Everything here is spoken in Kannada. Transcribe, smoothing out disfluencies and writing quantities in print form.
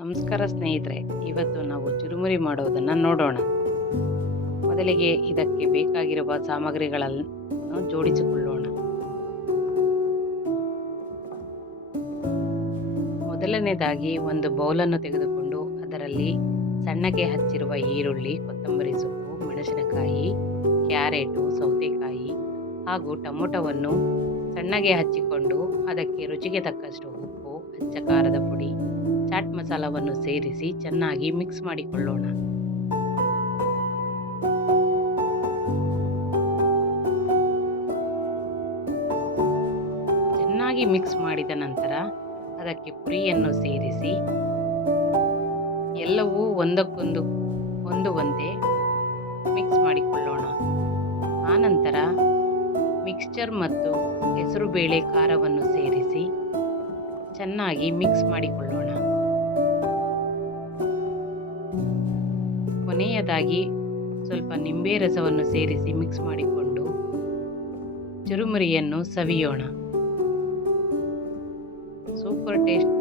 ನಮಸ್ಕಾರ ಸ್ನೇಹಿತರೆ, ಇವತ್ತು ನಾವು ಚುರುಮುರಿ ಮಾಡೋದನ್ನು ನೋಡೋಣ. ಮೊದಲಿಗೆ ಇದಕ್ಕೆ ಬೇಕಾಗಿರುವ ಸಾಮಗ್ರಿಗಳನ್ನು ಜೋಡಿಸಿಕೊಳ್ಳೋಣ. ಮೊದಲನೇದಾಗಿ ಒಂದು ಬೌಲನ್ನು ತೆಗೆದುಕೊಂಡು ಅದರಲ್ಲಿ ಸಣ್ಣಗೆ ಹಚ್ಚಿರುವ ಈರುಳ್ಳಿ, ಕೊತ್ತಂಬರಿ ಸೊಪ್ಪು, ಮೆಣಸಿನಕಾಯಿ, ಕ್ಯಾರೆಟು, ಸೌತೆಕಾಯಿ ಹಾಗೂ ಟೊಮೊಟೊವನ್ನು ಸಣ್ಣಗೆ ಹಚ್ಚಿಕೊಂಡು ಅದಕ್ಕೆ ರುಚಿಗೆ ತಕ್ಕಷ್ಟು ಉಪ್ಪು, ಅಚ್ಚ ಖಾರದ ಪುಡಿ, ಚಾಟ್ ಮಸಾಲವನ್ನು ಸೇರಿಸಿ ಚೆನ್ನಾಗಿ ಮಿಕ್ಸ್ ಮಾಡಿಕೊಳ್ಳೋಣ. ಚೆನ್ನಾಗಿ ಮಿಕ್ಸ್ ಮಾಡಿದ ನಂತರ ಅದಕ್ಕೆ ಪುರಿಯನ್ನು ಸೇರಿಸಿ ಎಲ್ಲವೂ ಒಂದಕ್ಕೊಂದು ಹೊಂದುವಂತೆ ಮಿಕ್ಸ್ ಮಾಡಿಕೊಳ್ಳೋಣ. ಆನಂತರ ಮಿಕ್ಸ್ಚರ್ ಮತ್ತು ಹೆಸರುಬೇಳೆ ಖಾರವನ್ನು ಸೇರಿಸಿ ಚೆನ್ನಾಗಿ ಮಿಕ್ಸ್ ಮಾಡಿಕೊಳ್ಳೋಣ. ಕೊನೆಯದಾಗಿ ಸ್ವಲ್ಪ ನಿಂಬೆ ರಸವನ್ನು ಸೇರಿಸಿ ಮಿಕ್ಸ್ ಮಾಡಿಕೊಂಡು ಚುರುಮುರಿಯನ್ನು ಸವಿಯೋಣ. Super taste